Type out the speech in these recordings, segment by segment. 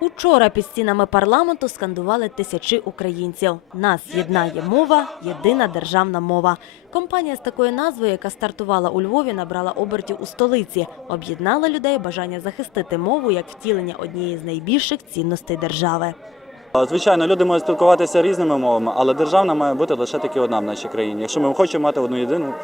Учора під стінами парламенту скандували тисячі українців. Нас єднає мова, єдина державна мова. Компанія з такою назвою, яка стартувала у Львові, набрала обертів у столиці. Об'єднала людей бажання захистити мову як втілення однієї з найбільших цінностей держави. Звичайно, люди можуть спілкуватися різними мовами, але державна має бути лише тільки одна в нашій країні. Якщо ми хочемо мати одну єдину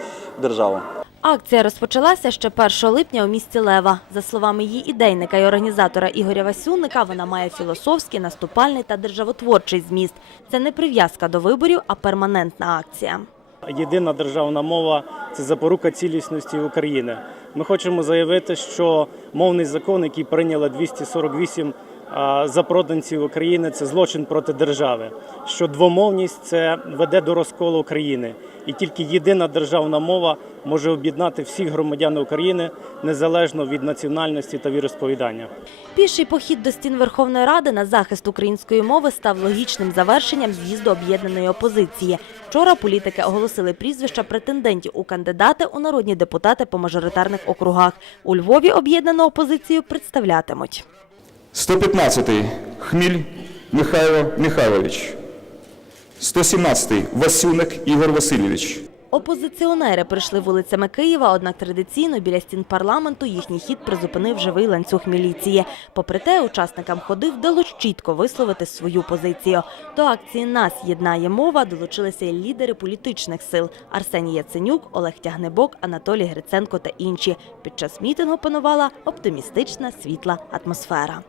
державу. Акція розпочалася ще 1 липня у місті Лева. За словами її ідейника і організатора Ігоря Васюнника, вона має філософський, наступальний та державотворчий зміст. Це не прив'язка до виборів, а перманентна акція. Єдина державна мова це запорука цілісності України. Ми хочемо заявити, що мовний закон, який прийняли 248 а, запроданців України, це злочин проти держави. Що двомовність це веде до розколу України, і тільки єдина державна мова може об'єднати всіх громадян України незалежно від національності та віросповідання. Піший похід до стін Верховної Ради на захист української мови став логічним завершенням з'їзду об'єднаної опозиції. Вчора політики оголосили прізвища претендентів у кандидати у народні депутати по мажоритарних округах. У Львові об'єднану опозицію представлятимуть. 115-й Хміль Михайло Михайлович. 117-й Васюник Ігор Васильович. Опозиціонери прийшли вулицями Києва, однак традиційно біля стін парламенту їхній хід призупинив живий ланцюг міліції. Попри те, учасникам ходи вдалося чітко висловити свою позицію. До акції Нас єднає мова долучилися й лідери політичних сил Арсеній Яценюк, Олег Тягнебок, Анатолій Гриценко та інші. Під час мітингу панувала оптимістична світла атмосфера.